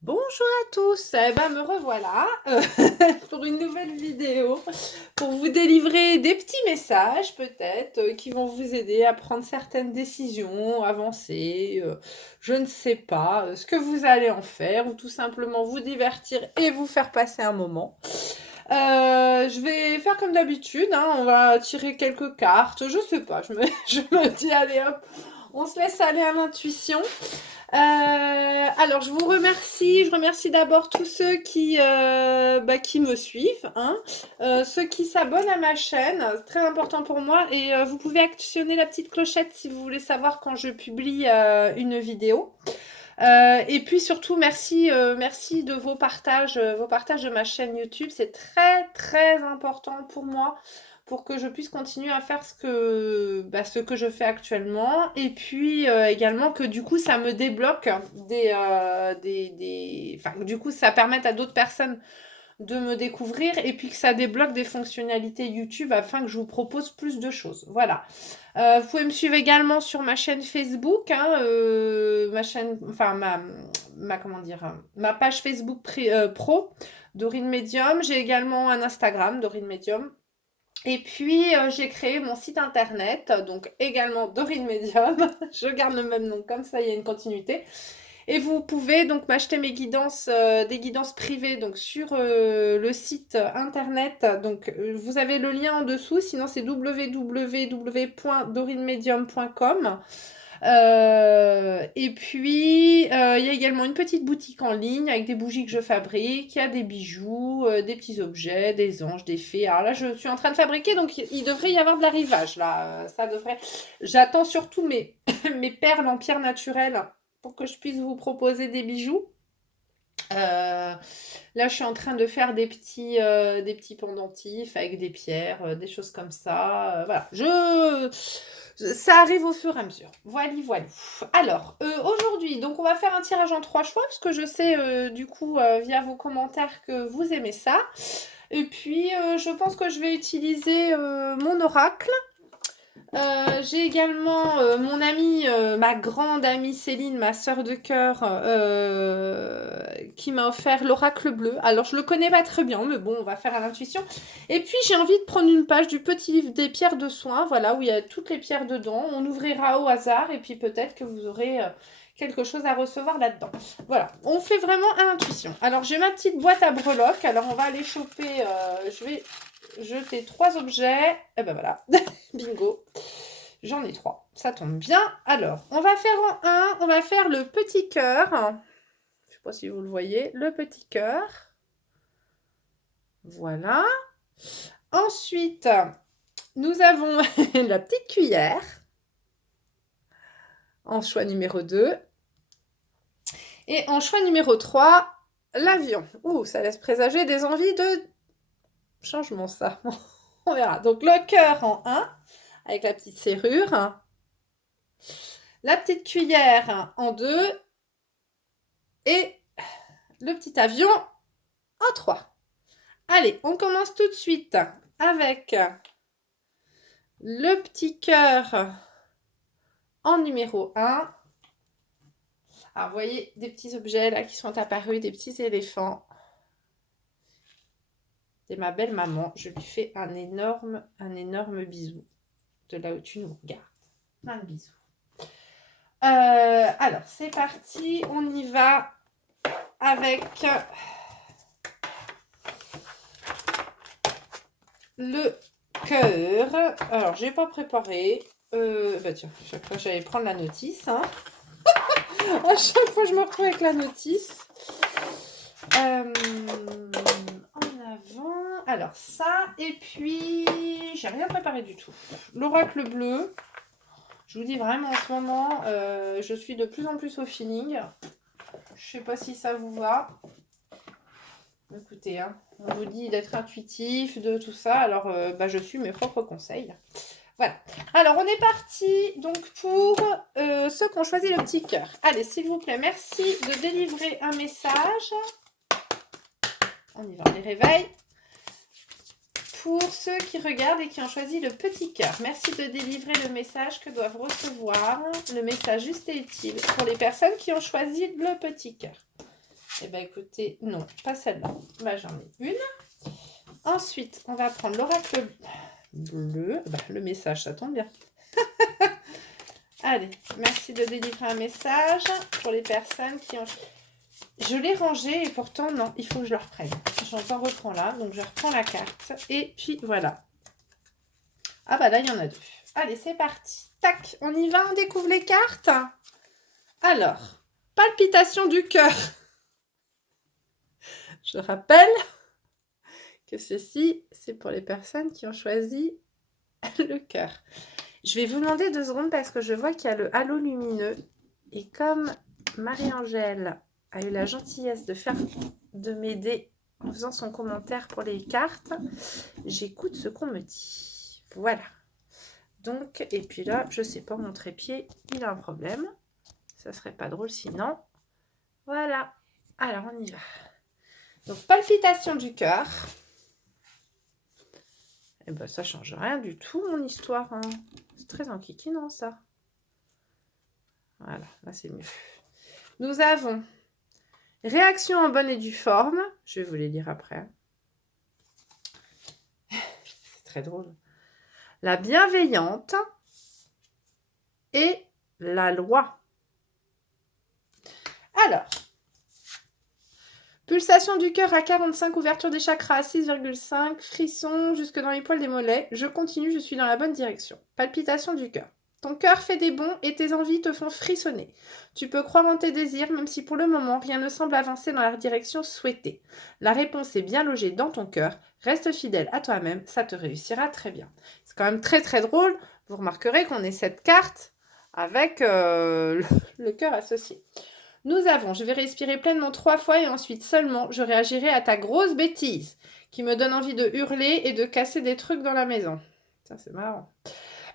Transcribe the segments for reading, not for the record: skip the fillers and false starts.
Bonjour à tous, eh ben me revoilà pour une nouvelle vidéo, pour vous délivrer des petits messages peut-être qui vont vous aider à prendre certaines décisions, avancer, je ne sais pas ce que vous allez en faire ou tout simplement vous divertir et vous faire passer un moment. Je vais faire comme d'habitude, hein, on va tirer quelques cartes, je sais pas, je me dis allez hop, on se laisse aller à l'intuition. Alors, je remercie d'abord tous ceux qui me suivent, hein, ceux qui s'abonnent à ma chaîne, c'est très important pour moi, et vous pouvez actionner la petite clochette si vous voulez savoir quand je publie une vidéo. Et puis surtout, merci de vos partages de ma chaîne YouTube, c'est très très important pour moi pour que je puisse continuer à faire ce que je fais actuellement. Et puis également que du coup, ça me débloque enfin, du coup, ça permette à d'autres personnes de me découvrir et puis que ça débloque des fonctionnalités YouTube afin que je vous propose plus de choses. Voilà. Vous pouvez me suivre également sur ma chaîne Facebook, hein, ma chaîne, enfin comment dire, ma page Facebook pro, Dorine Medium. J'ai également un Instagram, Dorine Medium. Et puis, j'ai créé mon site internet, donc également Dorine Medium. Je garde le même nom, comme ça il y a une continuité. Et vous pouvez donc m'acheter mes guidances, des guidances privées donc sur le site internet. Donc vous avez le lien en dessous, sinon c'est www.dorinemedium.com. Et puis il y a également une petite boutique en ligne avec des bougies que je fabrique, il y a des bijoux, des petits objets, des anges, des fées. Alors là je suis en train de fabriquer, donc il devrait y avoir de l'arrivage là. Ça devrait. J'attends surtout mes, mes perles en pierre naturelle pour que je puisse vous proposer des bijoux. Là, je suis en train de faire des petits pendentifs avec des pierres, des choses comme ça. Voilà, ça arrive au fur et à mesure. Voilà, voilà. Alors, aujourd'hui, donc on va faire un tirage en 3 choix parce que je sais du coup via vos commentaires que vous aimez ça. Et puis, je pense que je vais utiliser mon oracle. J'ai également mon amie, ma grande amie Céline, ma sœur de cœur, qui m'a offert l'oracle bleu. Alors je le connais pas très bien, mais bon, on va faire à l'intuition. Et puis j'ai envie de prendre une page du petit livre des pierres de soin, voilà, où il y a toutes les pierres dedans. On ouvrira au hasard et puis peut-être que vous aurez quelque chose à recevoir là-dedans. Voilà, on fait vraiment à l'intuition. Alors j'ai ma petite boîte à breloques, alors on va aller choper, je vais jeter 3 objets. Et ben voilà, bingo. J'en ai 3. Ça tombe bien. Alors, on va faire en un. On va faire le petit cœur. Je ne sais pas si vous le voyez. Le petit cœur. Voilà. Ensuite, nous avons la petite cuillère. En choix numéro 2. Et en choix numéro 3, l'avion. Ouh, ça laisse présager des envies de changement, ça. On verra. Donc, le cœur en 1, avec la petite serrure. La petite cuillère en 2. Et le petit avion en 3. Allez, on commence tout de suite avec le petit cœur en numéro 1. Alors, vous voyez des petits objets là qui sont apparus, des petits éléphants. C'est ma belle maman. Je lui fais un énorme bisou de là où tu nous regardes. Plein de bisous. Alors, c'est parti. On y va avec le cœur. Alors, j'ai pas préparé. Bah tiens, chaque fois j'allais prendre la notice. Hein. À chaque fois je me retrouve avec la notice. En avant. Alors ça, et puis j'ai rien préparé du tout. L'oracle bleu. Je vous dis vraiment en ce moment, je suis de plus en plus au feeling. Je sais pas si ça vous va. Écoutez, hein, on vous dit d'être intuitif, de tout ça. Alors, je suis mes propres conseils. Voilà. Alors, on est parti donc pour ceux qui ont choisi le petit cœur. Allez, s'il vous plaît, merci de délivrer un message. On y va, on les réveille. Pour ceux qui regardent et qui ont choisi le petit cœur, merci de délivrer le message que doivent recevoir. Le message juste et utile pour les personnes qui ont choisi le petit cœur. Eh bien, écoutez, non, pas celle-là. Bah, j'en ai une. Ensuite, on va prendre l'oracle bleu. Bah, le message, ça tombe bien. Allez, merci de délivrer un message pour les personnes qui ont... Je l'ai rangé et pourtant, non, il faut que je le reprenne. J'en reprends là, donc je reprends la carte. Et puis, voilà. Ah bah là, il y en a 2. Allez, c'est parti. Tac, on y va, on découvre les cartes. Alors, palpitation du cœur. Je rappelle que ceci, c'est pour les personnes qui ont choisi le cœur. Je vais vous demander 2 secondes parce que je vois qu'il y a le halo lumineux. Et comme Marie-Angèle a eu la gentillesse de m'aider en faisant son commentaire pour les cartes, j'écoute ce qu'on me dit. Voilà. Donc, et puis là, je sais pas, mon trépied, il a un problème. Ça serait pas drôle sinon. Voilà. Alors, on y va. Donc, palpitation du cœur. Eh ben, ça change rien du tout, mon histoire. Hein. C'est très enquiquinant, ça. Voilà, là, c'est mieux. Nous avons réaction en bonne et due forme. Je vais vous les lire après. C'est très drôle. La bienveillante et la loi. Alors, pulsation du cœur à 45, ouverture des chakras à 6,5, frisson jusque dans les poils des mollets. Je continue, je suis dans la bonne direction. Palpitation du cœur. Ton cœur fait des bonds et tes envies te font frissonner. Tu peux croire en tes désirs, même si pour le moment, rien ne semble avancer dans la direction souhaitée. La réponse est bien logée dans ton cœur. Reste fidèle à toi-même, ça te réussira très bien. C'est quand même très très drôle. Vous remarquerez qu'on ait cette carte avec le cœur associé. Nous avons, je vais respirer pleinement 3 fois et ensuite seulement, je réagirai à ta grosse bêtise qui me donne envie de hurler et de casser des trucs dans la maison. Ça, c'est marrant.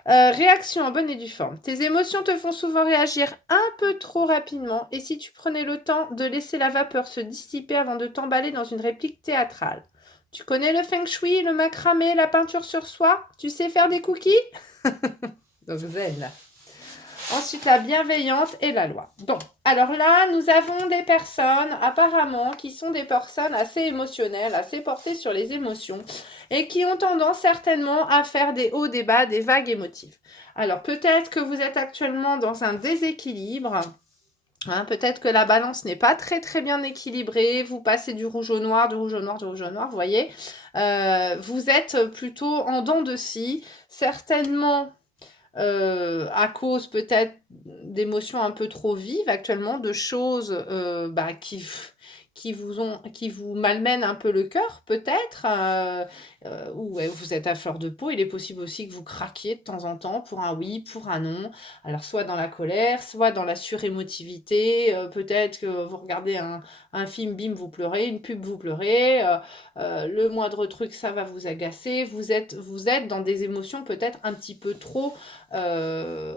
Réaction en bonne et due forme. Tes émotions te font souvent réagir un peu trop rapidement et si tu prenais le temps de laisser la vapeur se dissiper avant de t'emballer dans une réplique théâtrale. Tu connais le feng shui, le macramé, la peinture sur soie? Tu sais faire des cookies? Donc zen. Ensuite, la bienveillante et la loi. Donc, alors là, nous avons des personnes, apparemment, qui sont des personnes assez émotionnelles, assez portées sur les émotions, et qui ont tendance certainement à faire des hauts, des bas, des vagues émotives. Alors, peut-être que vous êtes actuellement dans un déséquilibre. Hein, peut-être que la balance n'est pas très très bien équilibrée. Vous passez du rouge au noir, du rouge au noir, du rouge au noir, vous voyez. Vous êtes plutôt en dents de scie. Certainement... à cause peut-être d'émotions un peu trop vives actuellement, de choses qui vous malmènent un peu le cœur peut-être, ou ouais, vous êtes à fleur de peau. Il est possible aussi que vous craquiez de temps en temps pour un oui, pour un non. Alors soit dans la colère, soit dans la surémotivité, peut-être que vous regardez un film, bim, vous pleurez, une pub, vous pleurez, le moindre truc, ça va vous agacer. Vous êtes dans des émotions peut-être un petit peu trop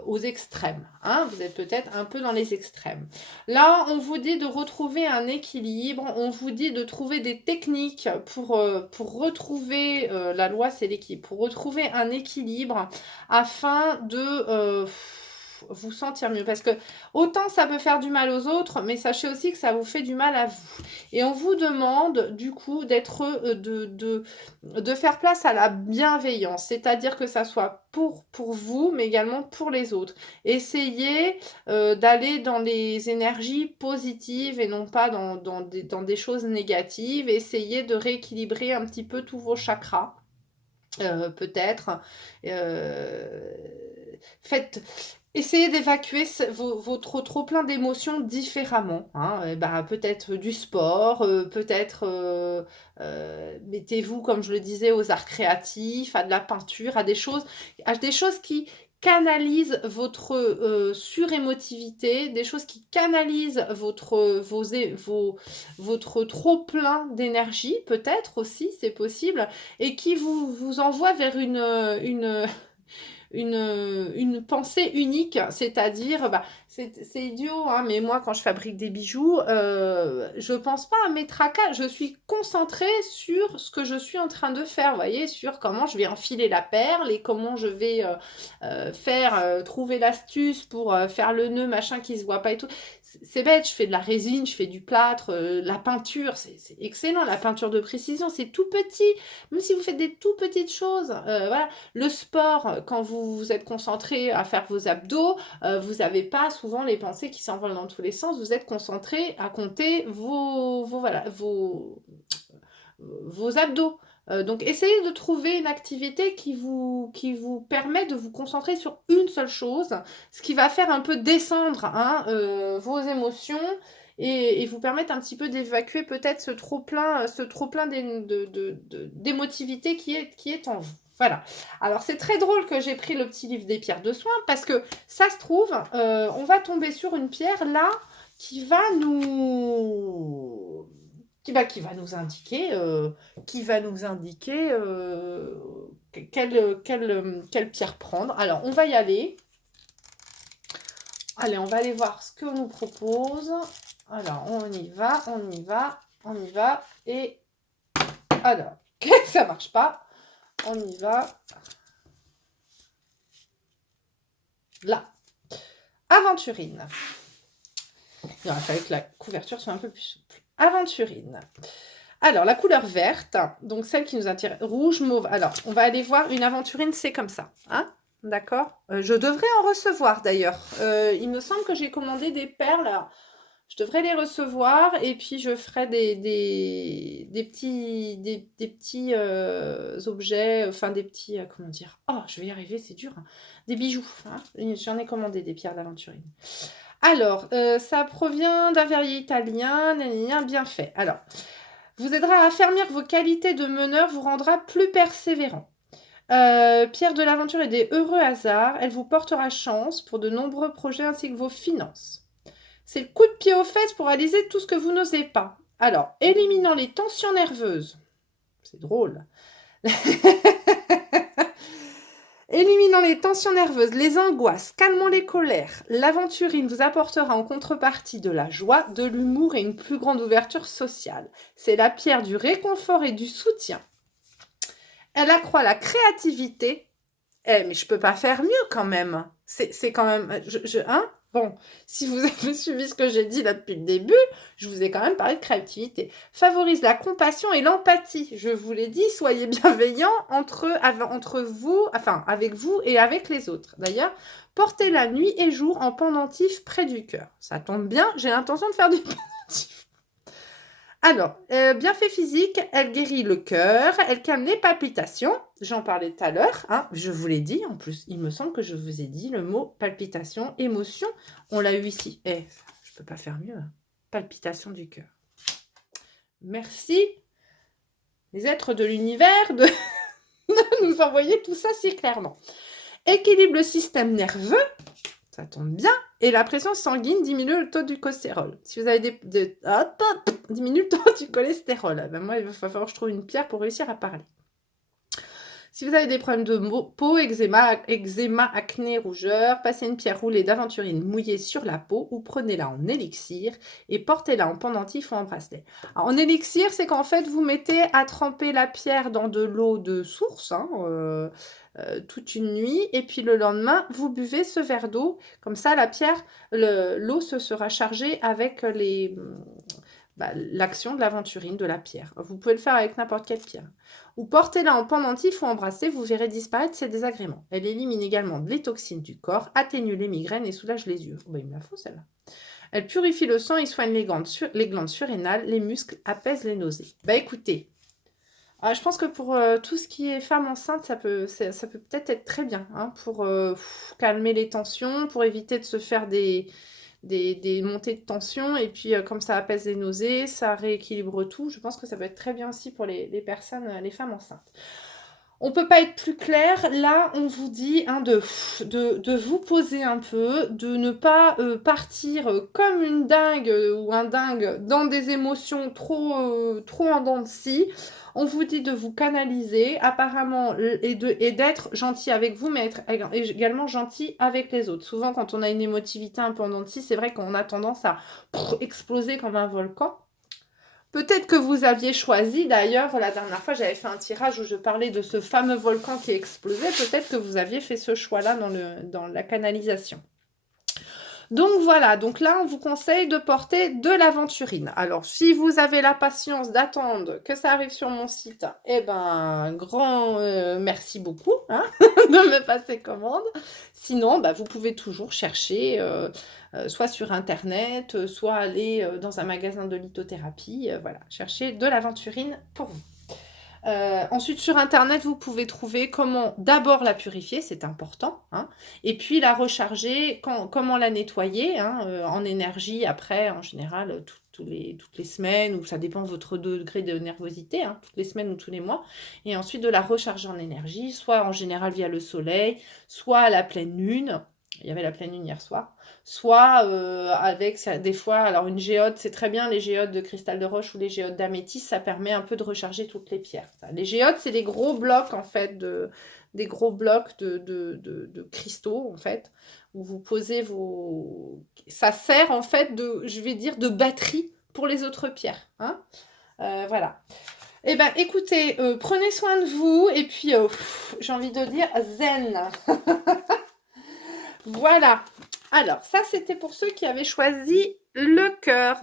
aux extrêmes. Hein, vous êtes peut-être un peu dans les extrêmes. Là, on vous dit de retrouver un équilibre, on vous dit de trouver des techniques pour retrouver, la loi c'est l'équilibre, pour retrouver un équilibre afin de vous sentir mieux. Parce que autant ça peut faire du mal aux autres, mais sachez aussi que ça vous fait du mal à vous. Et on vous demande du coup d'être, de faire place à la bienveillance, c'est-à-dire que ça soit pour vous, mais également pour les autres. Essayez d'aller dans les énergies positives et non pas dans des choses négatives. Essayez de rééquilibrer un petit peu tous vos chakras. Peut-être. Essayez d'évacuer votre trop plein d'émotions différemment. Hein. Peut-être du sport, peut-être mettez-vous, comme je le disais, aux arts créatifs, à de la peinture, à des choses qui canalisent votre surémotivité, des choses qui canalisent votre trop plein d'énergie, peut-être aussi, c'est possible, et qui vous envoient vers une pensée unique, c'est-à-dire c'est idiot, hein, mais moi, quand je fabrique des bijoux, je pense pas à mes tracas. Je suis concentrée sur ce que je suis en train de faire, vous voyez, sur comment je vais enfiler la perle et comment je vais trouver l'astuce pour faire le nœud, machin, qui se voit pas et tout. C'est bête, je fais de la résine, je fais du plâtre, la peinture, c'est excellent, la peinture de précision, c'est tout petit. Même si vous faites des tout petites choses, voilà. Le sport, quand vous êtes concentré à faire vos abdos, vous n'avez pas souvent les pensées qui s'envolent dans tous les sens. Vous êtes concentré à compter vos abdos. Donc, essayez de trouver une activité qui vous permet de vous concentrer sur une seule chose, ce qui va faire un peu descendre hein, vos émotions et vous permettre un petit peu d'évacuer peut-être ce trop-plein d'émotivité qui est en vous. Voilà. Alors, c'est très drôle que j'ai pris le petit livre des pierres de soin parce que ça se trouve, on va tomber sur une pierre là qui va nous indiquer quelle pierre prendre. Alors, on va y aller. Allez, on va aller voir ce que nous propose. Alors, on y va. Et alors, ça marche pas. On y va. Là. Aventurine. Il aurait fallu que la couverture soit un peu plus souple. Aventurine. Alors, la couleur verte, donc celle qui nous intéresse, rouge, mauve. Alors, on va aller voir une aventurine, c'est comme ça. Hein, d'accord, je devrais en recevoir d'ailleurs. Il me semble que j'ai commandé des perles. Alors, je devrais les recevoir et puis je ferai des petits objets, enfin des petits, comment dire. Oh, je vais y arriver, c'est dur. Hein. Des bijoux. Hein. J'en ai commandé des pierres d'aventurine. Alors, ça provient d'un verrier italien, bien fait. Alors, vous aidera à affermir vos qualités de meneur, vous rendra plus persévérant. Pierre de l'aventure et des heureux hasards, elle vous portera chance pour de nombreux projets ainsi que vos finances. C'est le coup de pied aux fesses pour réaliser tout ce que vous n'osez pas. Alors, éliminant les tensions nerveuses. C'est drôle. Éliminant les tensions nerveuses, les angoisses, calmant les colères, l'aventurine vous apportera en contrepartie de la joie, de l'humour et une plus grande ouverture sociale. C'est la pierre du réconfort et du soutien. Elle accroît la créativité. Mais je peux pas faire mieux quand même. C'est quand même... hein Bon, si vous avez suivi ce que j'ai dit là depuis le début, je vous ai quand même parlé de créativité. Favorise la compassion et l'empathie. Je vous l'ai dit, soyez bienveillants entre vous, enfin avec vous et avec les autres. D'ailleurs, portez la nuit et jour en pendentif près du cœur. Ça tombe bien, j'ai l'intention de faire du pendentif. Alors, bienfait physique, elle guérit le cœur, elle calme les palpitations. J'en parlais tout à l'heure, hein, je vous l'ai dit. En plus, il me semble que je vous ai dit le mot palpitation, émotion. On l'a eu ici. Je ne peux pas faire mieux. Hein. Palpitation du cœur. Merci, les êtres de l'univers, de nous envoyer tout ça si clairement. Équilibre le système nerveux. Ça tombe bien. Et la pression sanguine diminue le taux du cholestérol. Si vous avez diminue le taux du cholestérol. Ben moi, il va falloir que je trouve une pierre pour réussir à parler. Si vous avez des problèmes de peau, eczéma, acné, rougeur, passez une pierre roulée d'aventurine mouillée sur la peau ou prenez-la en élixir et portez-la en pendentif ou en bracelet. Alors, en élixir, c'est qu'en fait, vous mettez à tremper la pierre dans de l'eau de source, toute une nuit, et puis le lendemain, vous buvez ce verre d'eau. Comme ça, la pierre, l'eau se sera chargée avec l'action de l'aventurine, de la pierre. Vous pouvez le faire avec n'importe quelle pierre. Ou portez-la en pendentif ou en bracelet, vous verrez disparaître ces désagréments. Elle élimine également les toxines du corps, atténue les migraines et soulage les yeux. Il me la faut celle-là. Elle purifie le sang et soigne les glandes surrénales, les muscles, apaise les nausées. Écoutez, je pense que pour tout ce qui est femme enceinte, ça peut peut-être être très bien hein, pour calmer les tensions, pour éviter de se faire des montées de tension et puis comme ça apaise les nausées, ça rééquilibre tout. Je pense que ça peut être très bien aussi pour les personnes, les femmes enceintes. On peut pas être plus clair. Là, on vous dit hein, de vous poser un peu, de ne pas partir comme une dingue ou un dingue dans des émotions trop en dents de scie. On vous dit de vous canaliser apparemment et d'être gentil avec vous, mais être également gentil avec les autres. Souvent, quand on a une émotivité un peu en dents de scie, c'est vrai qu'on a tendance à exploser comme un volcan. Peut-être que vous aviez choisi, d'ailleurs, la dernière fois, j'avais fait un tirage où je parlais de ce fameux volcan qui explosait. Peut-être que vous aviez fait ce choix-là dans la canalisation. Donc voilà, donc là, on vous conseille de porter de l'aventurine. Alors, si vous avez la patience d'attendre que ça arrive sur mon site, eh ben, grand merci beaucoup hein, de me passer commande. Sinon, bah, vous pouvez toujours chercher, soit sur Internet, soit aller dans un magasin de lithothérapie. Voilà, chercher de l'aventurine pour vous. Ensuite, sur Internet, vous pouvez trouver comment d'abord la purifier, c'est important, hein, et puis la recharger, comment la nettoyer hein, en énergie après, en général, toutes les semaines, ou ça dépend de votre degré de nervosité, hein, toutes les semaines ou tous les mois, et ensuite de la recharger en énergie, soit en général via le soleil, soit à la pleine lune. Il y avait la pleine lune hier soir. Soit avec des fois, alors une géode, c'est très bien, les géodes de cristal de roche ou les géodes d'améthyste, ça permet un peu de recharger toutes les pierres. Les géodes, c'est des gros blocs en fait, des gros blocs de cristaux en fait, où vous posez vos... Ça sert en fait de, je vais dire, de batterie pour les autres pierres. Hein voilà. Eh bien, écoutez, prenez soin de vous et puis, j'ai envie de dire zen. Voilà. Alors, ça, c'était pour ceux qui avaient choisi le cœur.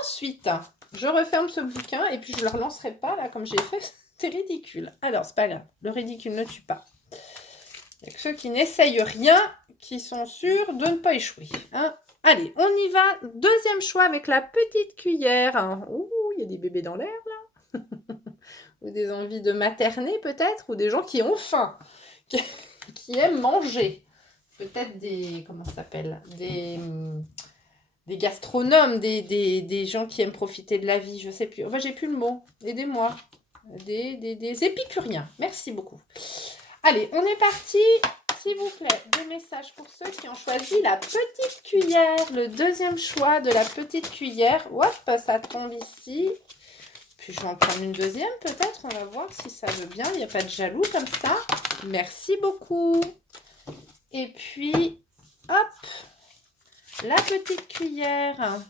Ensuite, je referme ce bouquin et puis je ne le relancerai pas, là, comme j'ai fait. C'est ridicule. Alors, c'est pas grave. Le ridicule ne tue pas. Il y a que ceux qui n'essayent rien qui sont sûrs de ne pas échouer. Hein. Allez, on y va. Deuxième choix avec la petite cuillère. Ouh, il y a des bébés dans l'air, là. Ou des envies de materner, peut-être. Ou des gens qui ont faim. Qui aiment manger. Peut-être des... Comment ça s'appelle des gastronomes, des gens qui aiment profiter de la vie. Je sais plus. Enfin, j'ai plus le mot. Aidez-moi. Des épicuriens. Merci beaucoup. Allez, on est parti. S'il vous plaît, des messages pour ceux qui ont choisi la petite cuillère. Le deuxième choix de la petite cuillère. Hop, ça tombe ici. Puis je vais en prendre une deuxième peut-être. On va voir si ça veut bien. Il n'y a pas de jaloux comme ça. Merci beaucoup. Et puis, hop, la petite cuillère.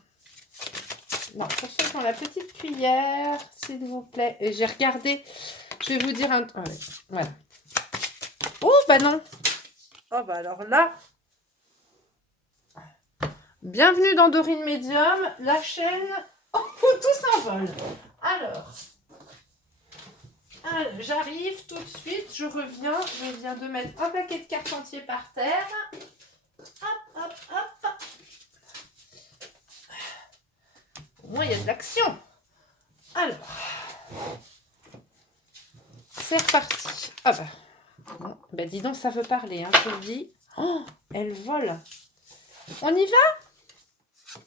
Non, pour ceux qui ont la petite cuillère, s'il vous plaît. Et j'ai regardé. Je vais vous dire un... ouais, voilà. Oh, bah non. Oh, bah alors là... Bienvenue dans Dorine Medium, la chaîne où tout s'envole. Alors, j'arrive tout de suite, je reviens. Je viens de mettre un paquet de cartes entiers par terre. Hop, hop, hop. Au moins, il y a de l'action. Alors, c'est reparti. Ah bah, bon, bah dis donc, ça veut parler, hein, je vous le dis. Oh, elle vole. On y va?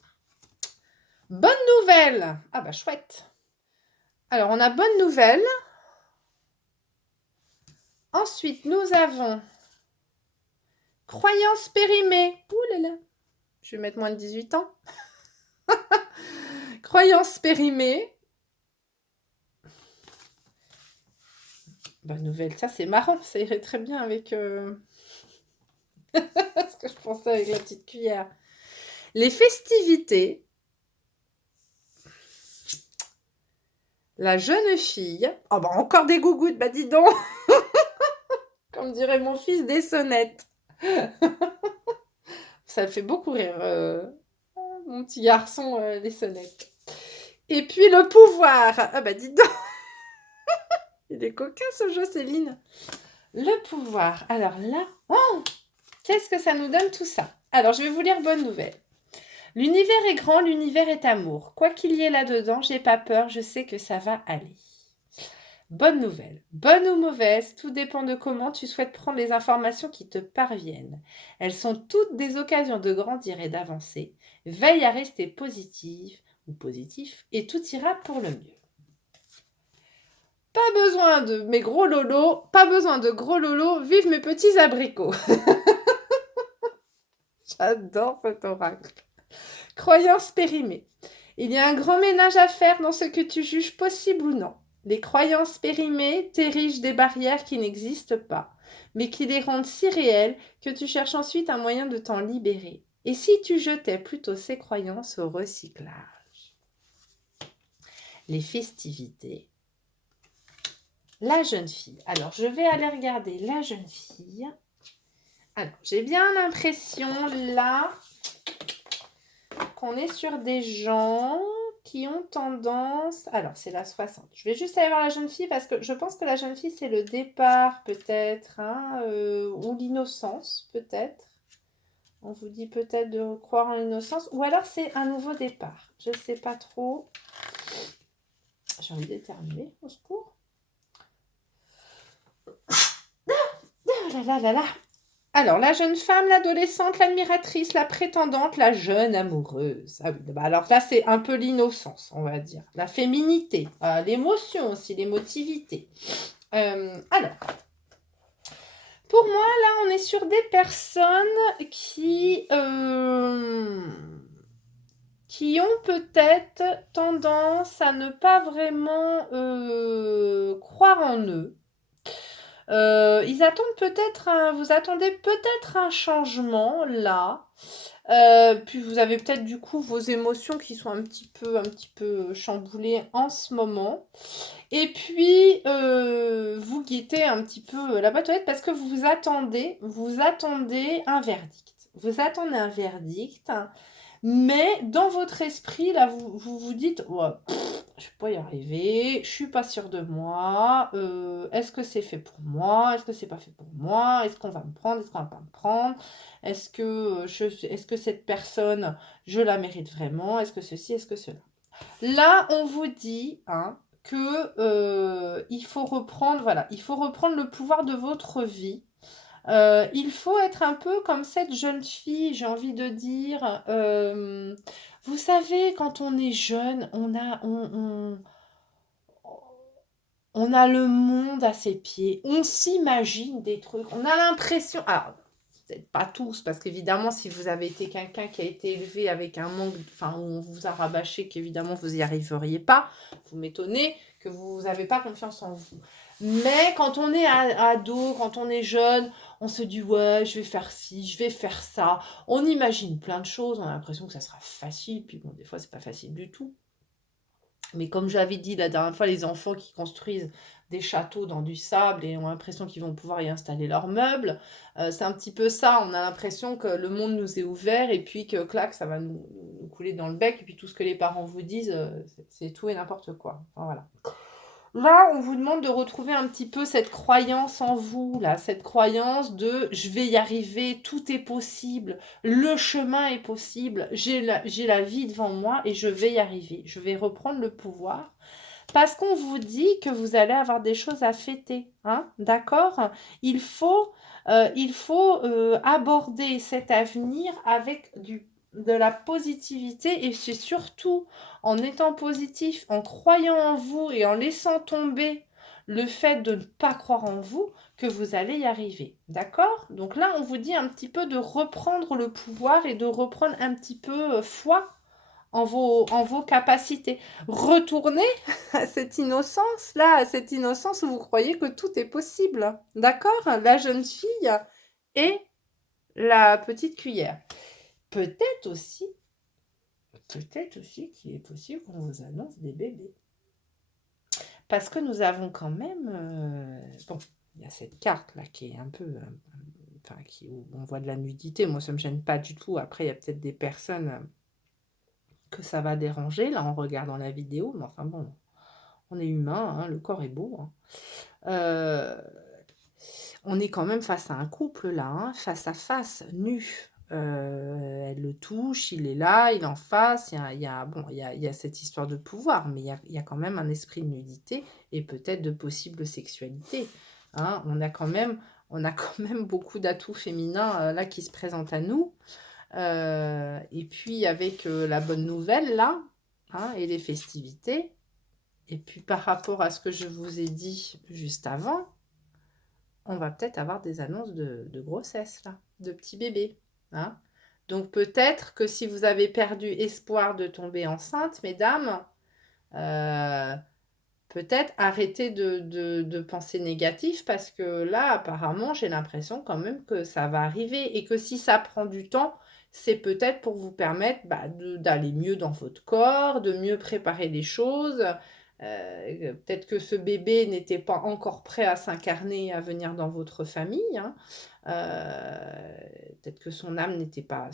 Bonne nouvelle. Ah bah, chouette. Alors, on a bonne nouvelle. Ensuite, nous avons croyance périmée. Ouh là là. Je vais mettre moins de 18 ans. Croyance périmée. Bonne nouvelle. Ça, c'est marrant. Ça irait très bien avec ce que je pensais avec la petite cuillère. Les festivités. La jeune fille. Oh bah encore des gougouttes. Bah dis donc. Comme dirait mon fils, des sonnettes. Ça me fait beaucoup rire, mon petit garçon, les sonnettes. Et puis le pouvoir. Ah bah dis donc. Il est coquin ce jeu, Céline. Le pouvoir. Alors là, oh, qu'est-ce que ça nous donne tout ça? Alors je vais vous lire bonne nouvelle. L'univers est grand, l'univers est amour. Quoi qu'il y ait là-dedans, j'ai pas peur, je sais que ça va aller. Bonne nouvelle. Bonne ou mauvaise, tout dépend de comment tu souhaites prendre les informations qui te parviennent. Elles sont toutes des occasions de grandir et d'avancer. Veille à rester positive ou positif et tout ira pour le mieux. Pas besoin de mes gros lolos, pas besoin de gros lolos, vive mes petits abricots. J'adore cet oracle. Croyances périmées. Il y a un grand ménage à faire dans ce que tu juges possible ou non. Les croyances périmées t'érigent des barrières qui n'existent pas, mais qui les rendent si réelles que tu cherches ensuite un moyen de t'en libérer. Et si tu jetais plutôt ces croyances au recyclage? Les festivités. La jeune fille. Alors, je vais aller regarder la jeune fille. Alors, j'ai bien l'impression, là, qu'on est sur des gens qui ont tendance... Alors, c'est la 60. Je vais juste aller voir la jeune fille parce que je pense que la jeune fille, c'est le départ, peut-être, hein, ou l'innocence, peut-être. On vous dit peut-être de croire en l'innocence. Ou alors, c'est un nouveau départ. Je ne sais pas trop. J'ai envie d'éternuer, au secours. Ah là là là là. Alors, la jeune femme, l'adolescente, l'admiratrice, la prétendante, la jeune amoureuse. Ah oui, bah alors là, c'est un peu l'innocence, on va dire. La féminité, l'émotion aussi, l'émotivité. Alors, pour moi, là, on est sur des personnes qui ont peut-être tendance à ne pas vraiment croire en eux. Ils attendent peut-être vous attendez peut-être un changement là. Puis vous avez peut-être du coup vos émotions qui sont un petit peu chamboulées en ce moment. Et puis vous guettez un petit peu la boîte aux lettres parce que vous attendez un verdict. Vous attendez un verdict, mais dans votre esprit, là, vous dites ouais, je ne vais pas y arriver, je suis pas sûre de moi, est-ce que c'est fait pour moi, est-ce que c'est pas fait pour moi, est-ce qu'on va me prendre, est-ce qu'on va pas me prendre, est-ce que cette personne, je la mérite vraiment, est-ce que ceci, est-ce que cela. Là, on vous dit que il faut reprendre, voilà, il faut reprendre le pouvoir de votre vie. Il faut être un peu comme cette jeune fille, j'ai envie de dire. Vous savez, quand on est jeune, on a le monde à ses pieds. On s'imagine des trucs. On a l'impression... Alors, peut-être pas tous, parce qu'évidemment, si vous avez été quelqu'un qui a été élevé avec un manque... Enfin, où on vous a rabâché qu'évidemment, vous n'y arriveriez pas, vous m'étonnez que vous n'avez pas confiance en vous. Mais quand on est ado, quand on est jeune, on se dit ouais, je vais faire ci, je vais faire ça. On imagine plein de choses, on a l'impression que ça sera facile, puis bon, des fois c'est pas facile du tout. Mais comme j'avais dit la dernière fois, les enfants qui construisent des châteaux dans du sable et ont l'impression qu'ils vont pouvoir y installer leurs meubles, c'est un petit peu ça. On a l'impression que le monde nous est ouvert et puis que clac, ça va nous couler dans le bec. Et puis tout ce que les parents vous disent, c'est tout et n'importe quoi. Enfin, voilà. Là, on vous demande de retrouver un petit peu cette croyance en vous, là, cette croyance de je vais y arriver, tout est possible, le chemin est possible, j'ai la vie devant moi et je vais y arriver. Je vais reprendre le pouvoir parce qu'on vous dit que vous allez avoir des choses à fêter, hein, d'accord? Il faut aborder cet avenir avec de la positivité et c'est surtout en étant positif, en croyant en vous et en laissant tomber le fait de ne pas croire en vous que vous allez y arriver. D'accord? Donc là, on vous dit un petit peu de reprendre le pouvoir et de reprendre un petit peu foi en vos capacités. Retournez à cette innocence-là, à cette innocence où vous croyez que tout est possible. D'accord? La jeune fille et la petite cuillère. Peut-être aussi qu'il est possible qu'on vous annonce des bébés. Parce que nous avons quand même... bon, il y a cette carte-là qui est un peu... enfin, où on voit de la nudité. Moi, ça ne me gêne pas du tout. Après, il y a peut-être des personnes que ça va déranger, là, en regardant la vidéo. Mais enfin bon, on est humain, hein, le corps est beau. Hein. On est quand même face à un couple, là, hein, face à face, nu. Elle le touche, il est là, il est en face, il y a cette histoire de pouvoir, mais il y a quand même un esprit de nudité et peut-être de possible sexualité. Hein. On a quand même beaucoup d'atouts féminins là qui se présentent à nous. Et puis avec la bonne nouvelle là, hein, et les festivités, Et puis par rapport à ce que je vous ai dit juste avant, on va peut-être avoir des annonces de grossesse, là, de petits bébés. Hein. Donc peut-être que si vous avez perdu espoir de tomber enceinte, mesdames, peut-être arrêter de penser négatif parce que là, apparemment, j'ai l'impression quand même que ça va arriver et que si ça prend du temps, c'est peut-être pour vous permettre d'aller mieux dans votre corps, de mieux préparer les choses. Peut-être que ce bébé n'était pas encore prêt à s'incarner, à venir dans votre famille. Hein. Peut-être que son âme n'était pas...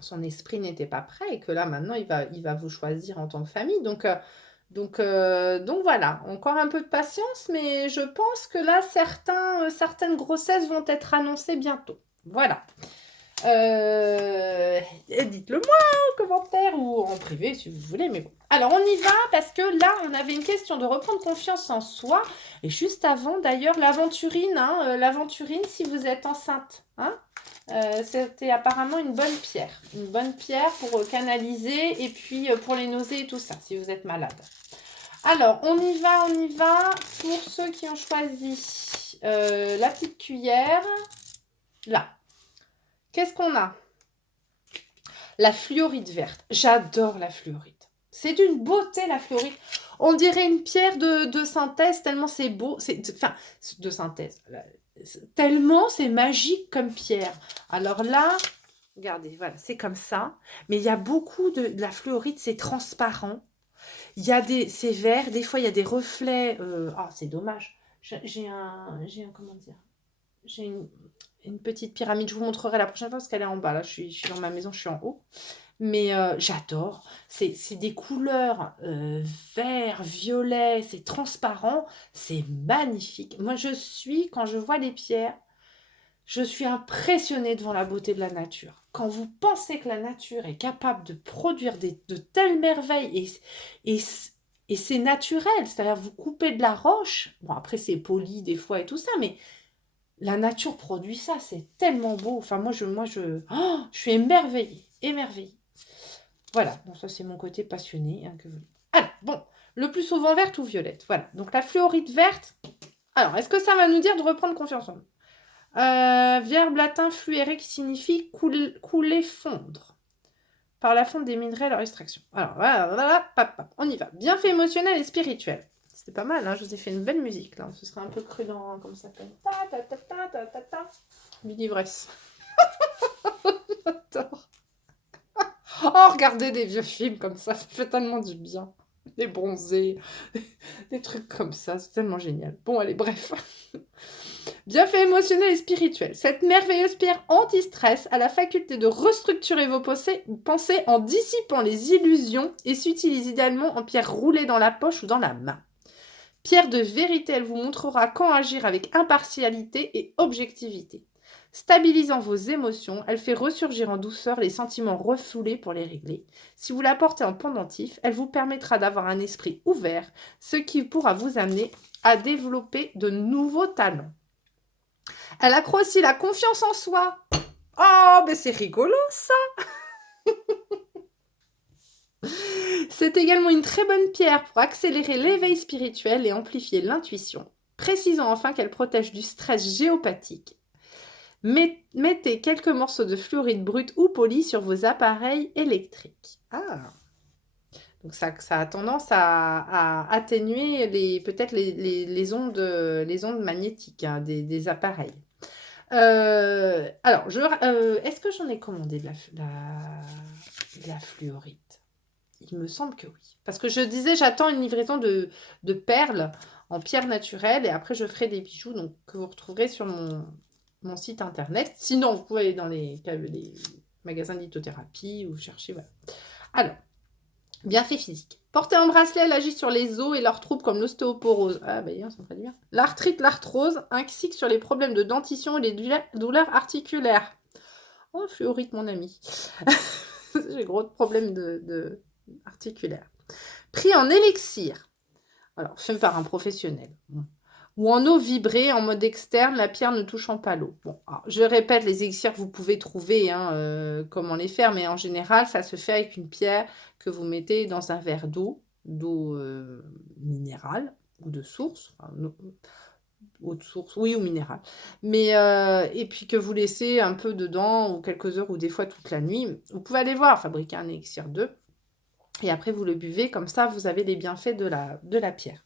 son esprit n'était pas prêt et que là, maintenant, il va vous choisir en tant que famille. Donc voilà, encore un peu de patience, mais je pense que là, certaines grossesses vont être annoncées bientôt. Voilà. Dites-le moi en commentaire ou en privé si vous voulez, mais bon. Alors on y va parce que là, on avait une question de reprendre confiance en soi. Et juste avant, d'ailleurs, l'aventurine, hein, l'aventurine si vous êtes enceinte. Hein, c'était apparemment une bonne pierre. Une bonne pierre pour canaliser et puis pour les nausées et tout ça, si vous êtes malade. Alors, on y va. Pour ceux qui ont choisi la petite cuillère, là. Qu'est-ce qu'on a? La fluorite verte. J'adore la fluorite. C'est d'une beauté, la fluorite. On dirait une pierre de synthèse, tellement c'est beau. Enfin, de synthèse. Tellement c'est magique comme pierre. Alors là, regardez, voilà, c'est comme ça. Mais il y a beaucoup de la fluorite, c'est transparent. C'est vert, des fois il y a des reflets. C'est dommage. Comment dire? J'ai une petite pyramide. Je vous montrerai la prochaine fois parce qu'elle est en bas. Là, je suis dans ma maison, je suis en haut. Mais j'adore. C'est des couleurs vert, violet, c'est transparent. C'est magnifique. Moi, quand je vois les pierres, je suis impressionnée devant la beauté de la nature. Quand vous pensez que la nature est capable de produire de telles merveilles et c'est naturel, c'est-à-dire vous coupez de la roche, bon après c'est poli des fois et tout ça, mais la nature produit ça, c'est tellement beau. Enfin moi je suis émerveillée. Voilà, donc ça c'est mon côté passionné. Hein, Alors bon, le plus souvent verte ou violette. Voilà, donc la fluorite verte. Alors est-ce que ça va nous dire de reprendre confiance en nous? Verbe latin fluere qui signifie couler, fondre. Par la fonte des minerais, leur extraction. Alors voilà, on y va. Bienfait émotionnel et spirituel. C'était pas mal, hein, je vous ai fait une belle musique là. Ce serait un peu cru dans comme ça. L'ivresse. J'adore. Oh, regardez des vieux films comme ça fait tellement du bien. Des bronzés, des trucs comme ça, c'est tellement génial. Bon, allez, bref. Bienfait émotionnel et spirituel. Cette merveilleuse pierre anti-stress a la faculté de restructurer vos pensées en dissipant les illusions et s'utilise idéalement en pierre roulée dans la poche ou dans la main. Pierre de vérité, elle vous montrera quand agir avec impartialité et objectivité. Stabilisant vos émotions, elle fait ressurgir en douceur les sentiments refoulés pour les régler. Si vous la portez en pendentif, elle vous permettra d'avoir un esprit ouvert, ce qui pourra vous amener à développer de nouveaux talents. Elle accroît aussi la confiance en soi. Oh, mais c'est rigolo ça. C'est également une très bonne pierre pour accélérer l'éveil spirituel et amplifier l'intuition. Précisons enfin qu'elle protège du stress géopathique. Mettez quelques morceaux de fluorite brute ou polie sur vos appareils électriques. Ah. Donc ça a tendance à atténuer peut-être les ondes magnétiques hein, des appareils. Alors, est-ce que j'en ai commandé de la fluorite? Il me semble que oui. Parce que je disais, j'attends une livraison de perles en pierre naturelle et après je ferai des bijoux donc, que vous retrouverez sur mon site internet. Sinon, vous pouvez aller dans les magasins de lithothérapie ou chercher. Voilà. Alors, bienfait physique. Porter un bracelet, elle agit sur les os et leurs troubles comme l'ostéoporose. Ah, bah, ça me fait bien. L'arthrite, l'arthrose, ainsi que sur les problèmes de dentition et les douleurs articulaires. Oh, fluorite, mon ami. J'ai gros problèmes articulaires. Pris en élixir. Alors, fait par un professionnel. Ou en eau vibrée, en mode externe, la pierre ne touchant pas l'eau. Bon, alors, je répète, les élixirs, vous pouvez trouver comment les faire, mais en général, ça se fait avec une pierre que vous mettez dans un verre d'eau. d'eau minérale ou de source, enfin, eau de source, oui, ou minérale. Mais, et puis que vous laissez un peu dedans, ou quelques heures, ou des fois toute la nuit. Vous pouvez aller voir, fabriquer un élixir d'œuf. Et après, vous le buvez, comme ça, vous avez les bienfaits de la pierre.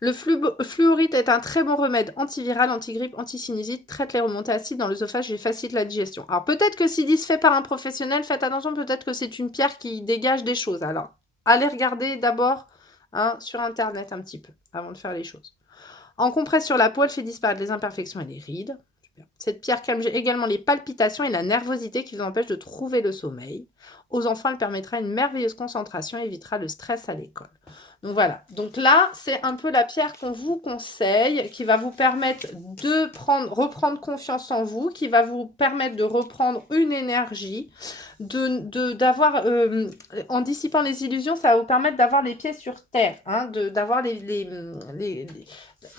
Le fluorite est un très bon remède antiviral, antigrippe, antisinusite, traite les remontées acides dans l'œsophage et facilite la digestion. Alors peut-être que s'ils disent fait par un professionnel, faites attention, peut-être que c'est une pierre qui dégage des choses. Alors, allez regarder d'abord sur Internet un petit peu, avant de faire les choses. En compresse sur la peau, elle fait disparaître les imperfections et les rides. Cette pierre calme également les palpitations et la nervosité qui vous empêche de trouver le sommeil. Aux enfants, elle permettra une merveilleuse concentration et évitera le stress à l'école. Donc voilà, donc là, c'est un peu la pierre qu'on vous conseille, qui va vous permettre de reprendre confiance en vous, qui va vous permettre de reprendre une énergie, d'avoir, en dissipant les illusions, ça va vous permettre d'avoir les pieds sur terre, d'avoir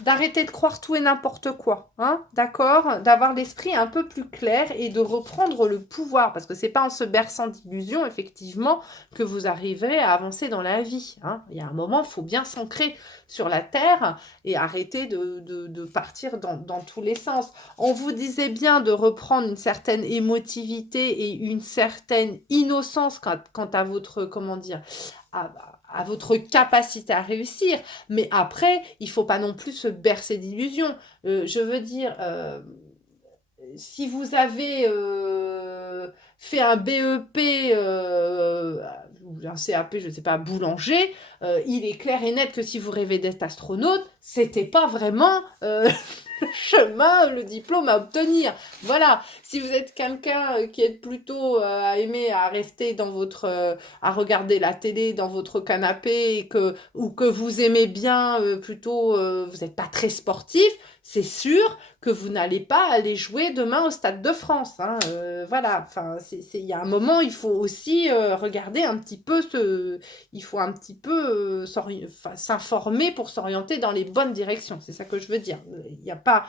d'arrêter de croire tout et n'importe quoi, d'accord, d'avoir l'esprit un peu plus clair et de reprendre le pouvoir, parce que c'est pas en se berçant d'illusions, effectivement, que vous arriverez à avancer dans la vie. Il y a un moment, il faut bien s'ancrer sur la terre et arrêter de partir dans tous les sens. On vous disait bien de reprendre une certaine émotivité et une certaine innocence quant à votre, comment dire, à votre capacité à réussir. Mais après, il ne faut pas non plus se bercer d'illusions. Je veux dire, si vous avez fait un BEP, ou un CAP, je ne sais pas, boulanger, il est clair et net que si vous rêvez d'être astronaute, c'était pas vraiment le chemin, le diplôme à obtenir. Voilà, si vous êtes quelqu'un qui est plutôt à aimer à rester dans votre, à regarder la télé dans votre canapé, ou que vous aimez bien plutôt, vous n'êtes pas très sportif, c'est sûr que vous n'allez pas aller jouer demain au Stade de France. Voilà, enfin, il y a un moment, il faut aussi regarder un petit peu il faut un petit peu s'informer pour s'orienter dans les bonnes directions. C'est ça que je veux dire. Il n'y a pas...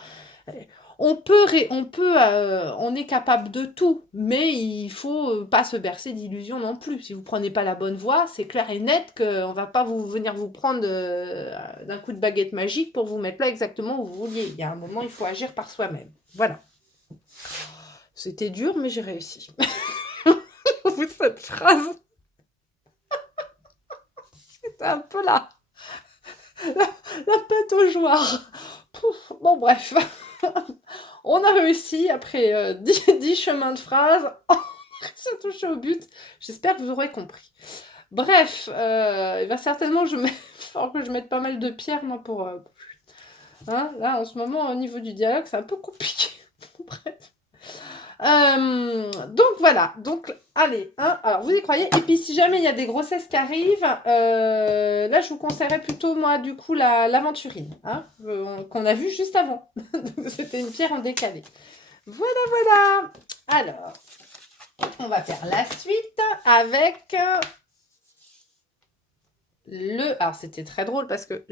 On est capable de tout, mais il faut pas se bercer d'illusions non plus. Si vous prenez pas la bonne voie, c'est clair et net qu'on va pas venir vous prendre d'un coup de baguette magique pour vous mettre là exactement où vous vouliez. Il y a un moment, il faut agir par soi-même. Voilà. C'était dur, mais j'ai réussi. Cette phrase, c'était un peu la pète aux joies. Bon, bref. On a réussi après 10 chemins de phrases. Ça touche au but. J'espère que vous aurez compris. Bref, il va certainement falloir que je mette pas mal de pierres moi, pour... là, en ce moment, au niveau du dialogue, c'est un peu compliqué. Bref. Donc voilà, donc allez, alors vous y croyez. Et puis si jamais il y a des grossesses qui arrivent, là je vous conseillerais plutôt moi du coup l'aventurine, qu'on a vu juste avant. C'était une pierre en décalé. Voilà. Alors, on va faire la suite avec alors c'était très drôle parce que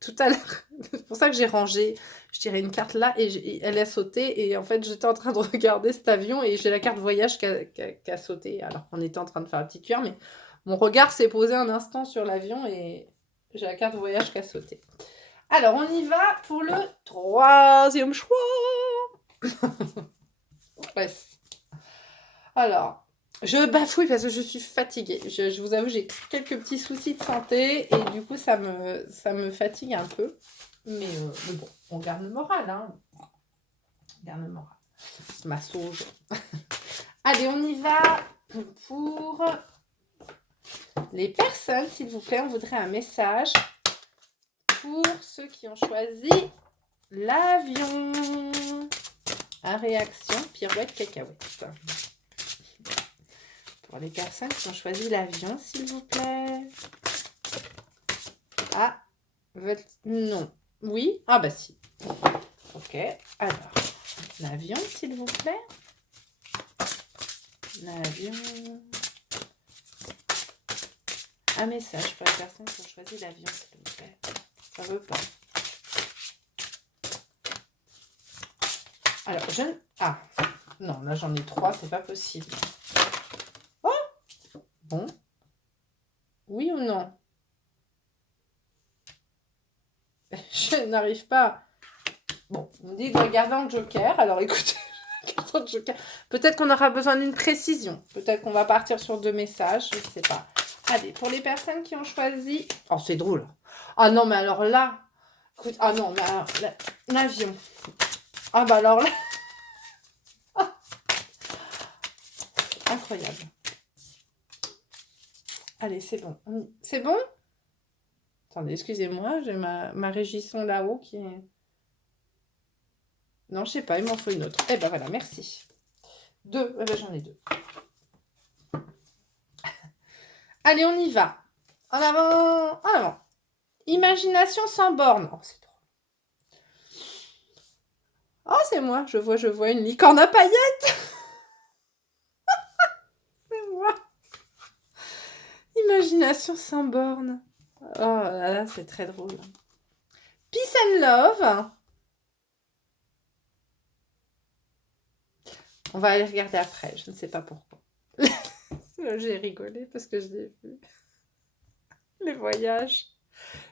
tout à l'heure, c'est pour ça que j'ai rangé, je tirais une carte là et elle a sauté et en fait j'étais en train de regarder cet avion et j'ai la carte voyage qui a sauté alors qu'on était en train de faire un petit cuir, mais mon regard s'est posé un instant sur l'avion et j'ai la carte voyage qui a sauté. Alors on y va pour le 3e choix. Bref. Alors, je bafouille parce que je suis fatiguée. Je vous avoue, j'ai quelques petits soucis de santé et du coup, ça me fatigue un peu. Mais bon, on garde le moral. On garde le moral. Ma sauge. Allez, on y va pour les personnes, s'il vous plaît. On voudrait un message pour ceux qui ont choisi l'avion. À réaction, pirouette, cacahuète. Pour les personnes qui ont choisi l'avion, s'il vous plaît. Ah, non. Oui? Ah bah si. Ok, alors, l'avion, s'il vous plaît. L'avion. Un message pour les personnes qui ont choisi l'avion, s'il vous plaît. Ça veut pas. Alors, Ah, non, là j'en ai 3, c'est pas possible. Oh! Bon. Oui ou non? n'arrive pas... Bon, on me dit que je regarde un joker. Alors écoutez, un joker. Peut-être qu'on aura besoin d'une précision. Peut-être qu'on va partir sur 2 messages. Je ne sais pas. Allez, pour les personnes qui ont choisi... Oh, c'est drôle. Ah non, mais alors là... Écoute, ah non, mais alors, l'avion. Ah bah alors là... Incroyable. Allez, c'est bon. C'est bon? Attendez, excusez-moi, j'ai ma régisson là-haut qui est... Non, je sais pas, il m'en faut une autre. Eh ben voilà, merci. 2, eh ben, j'en ai 2. Allez, on y va. En avant, en avant. Imagination sans borne. Oh, c'est drôle. Oh, c'est moi, je vois une licorne à paillettes. C'est moi. Imagination sans borne. Oh là là, c'est très drôle. Peace and love. On va aller regarder après, je ne sais pas pourquoi. J'ai rigolé parce que je l'ai vu. Les voyages.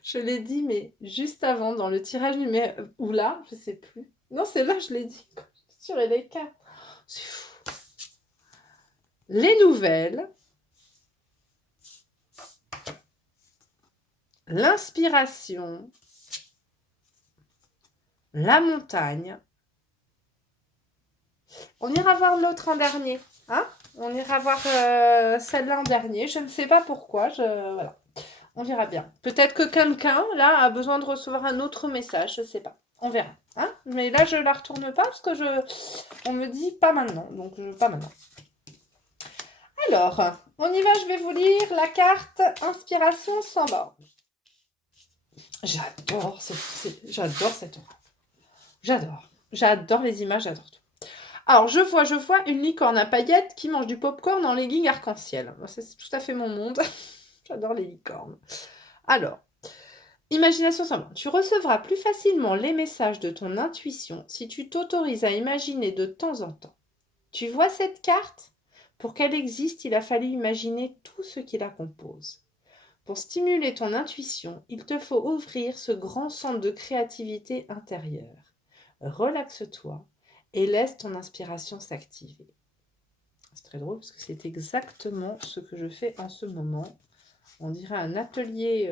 Je l'ai dit, mais juste avant, dans le tirage numéro... Ou là, je sais plus. Non, c'est là, je l'ai dit. Sur les cartes. C'est fou. Les nouvelles. L'inspiration. La montagne. On ira voir l'autre en dernier. Hein? On ira voir celle-là en dernier. Je ne sais pas pourquoi. Voilà. On verra bien. Peut-être que quelqu'un, là, a besoin de recevoir un autre message. Je ne sais pas. On verra. Hein? Mais là, je ne la retourne pas parce que on me dit pas maintenant. Donc, pas maintenant. Alors, on y va. Je vais vous lire la carte Inspiration sans borne. J'adore cette aura. J'adore les images, j'adore tout. Alors, je vois une licorne à paillettes qui mange du popcorn en legging arc-en-ciel. C'est tout à fait mon monde. J'adore les licornes. Alors, imagination sans borne. Tu recevras plus facilement les messages de ton intuition si tu t'autorises à imaginer de temps en temps. Tu vois cette carte? Pour qu'elle existe, il a fallu imaginer tout ce qui la compose. Pour stimuler ton intuition, il te faut ouvrir ce grand centre de créativité intérieure. Relaxe-toi et laisse ton inspiration s'activer. C'est très drôle parce que c'est exactement ce que je fais en ce moment. On dirait un atelier,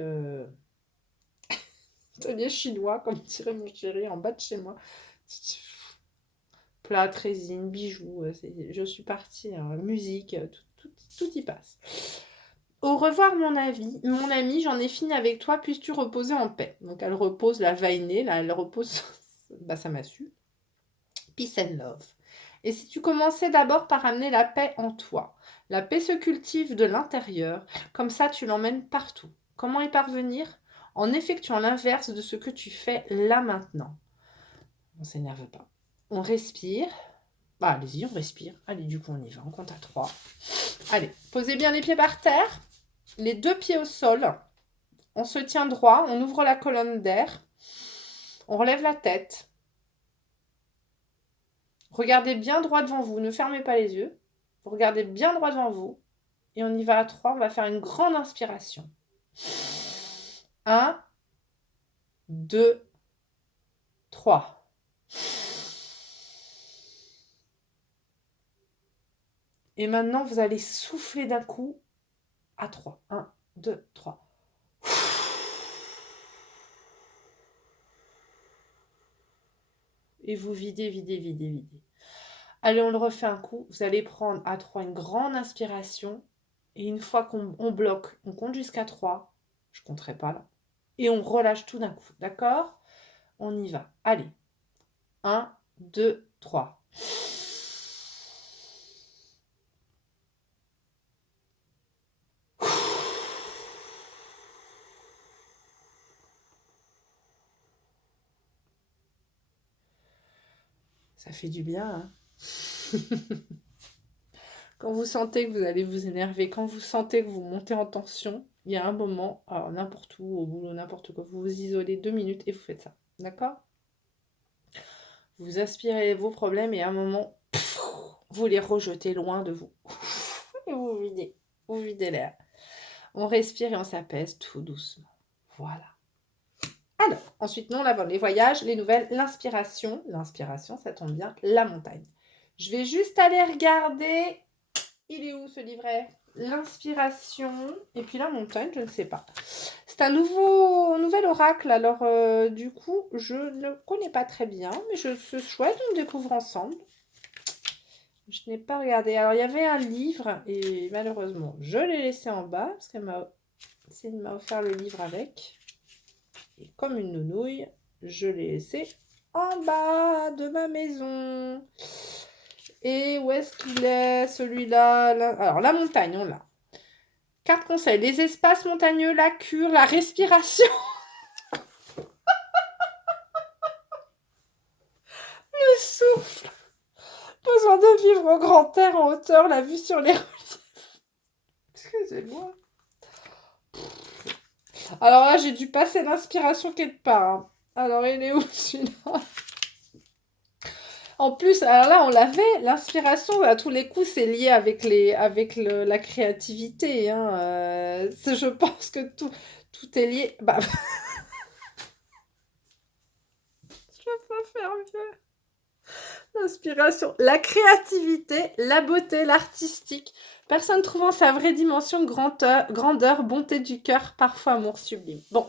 atelier chinois, comme dirait mon chéri, en bas de chez moi. Plâtre, résine, bijoux, je suis partie, hein, musique, tout y passe. Au revoir mon ami, j'en ai fini avec toi, puisses-tu reposer en paix. Donc elle repose la vainée, là elle repose sa massue. Peace and love. Et si tu commençais d'abord par amener la paix en toi, la paix se cultive de l'intérieur, comme ça tu l'emmènes partout. Comment y parvenir? En effectuant l'inverse de ce que tu fais là maintenant. On s'énerve pas. On respire. Bah allez-y, on respire. Allez, du coup on y va, on compte à 3. Allez, posez bien les pieds par terre. Les 2 pieds au sol. On se tient droit, on ouvre la colonne d'air. On relève la tête. Regardez bien droit devant vous, ne fermez pas les yeux. Vous regardez bien droit devant vous. Et on y va à 3, on va faire une grande inspiration. 1, 2, 3. Et maintenant, vous allez souffler d'un coup à 3. 1, 2, 3. Et vous videz, videz, videz, videz. Allez, on le refait un coup. Vous allez prendre à 3 une grande inspiration. Et une fois qu'on bloque, on compte jusqu'à 3. Je ne compterai pas là. Et on relâche tout d'un coup. D'accord? On y va. Allez. 1, 2, 3. Ça fait du bien, hein? Quand vous sentez que vous allez vous énerver, quand vous sentez que vous montez en tension, il y a un moment, alors n'importe où, au boulot, n'importe quoi, vous vous isolez 2 minutes et vous faites ça. D'accord? Vous aspirez vos problèmes et à un moment, vous les rejetez loin de vous. Et vous videz l'air. On respire et on s'apaise tout doucement. Voilà. Alors, ensuite, non, l'avant, les voyages, les nouvelles, l'inspiration. L'inspiration, ça tombe bien, la montagne. Je vais juste aller regarder. Il est où ce livret? L'inspiration. Et puis la montagne, je ne sais pas. C'est un nouvel oracle. Alors, du coup, je ne connais pas très bien. Mais c'est chouette, on le découvre ensemble. Je n'ai pas regardé. Alors, il y avait un livre. Et malheureusement, je l'ai laissé en bas. Parce qu'elle m'a offert le livre avec. Et comme une nounouille, je l'ai laissé en bas de ma maison. Et où est-ce qu'il est, celui-là? Alors, la montagne, on l'a. Carte conseil, les espaces montagneux, la cure, la respiration. Le souffle. Besoin de vivre au grand air, en hauteur, la vue sur les reliefs. Excusez-moi. Alors là, j'ai dû passer l'inspiration quelque part. Hein. Alors, il est où celui-là? En plus, alors là, on l'avait, l'inspiration, à tous les coups, c'est lié avec la créativité. Hein. Je pense que tout est lié. Bah, je peux pas faire mieux. L'inspiration, la créativité, la beauté, l'artistique. Personne trouvant sa vraie dimension, grandeur, bonté du cœur, parfois amour sublime. Bon,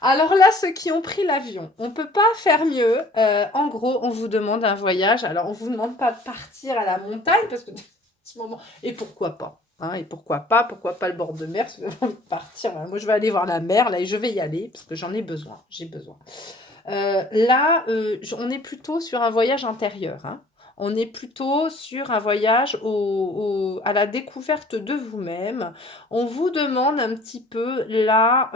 alors là, ceux qui ont pris l'avion, on ne peut pas faire mieux. En gros, on vous demande un voyage. Alors, on ne vous demande pas de partir à la montagne, parce que en ce moment, et pourquoi pas hein, et pourquoi pas le bord de mer, si vous avez envie de partir. Là. Moi, je vais aller voir la mer, là, et je vais y aller, parce que j'en ai besoin. J'ai besoin. Là, on est plutôt sur un voyage intérieur. Hein. On est plutôt sur un voyage à la découverte de vous-même. On vous demande un petit peu là,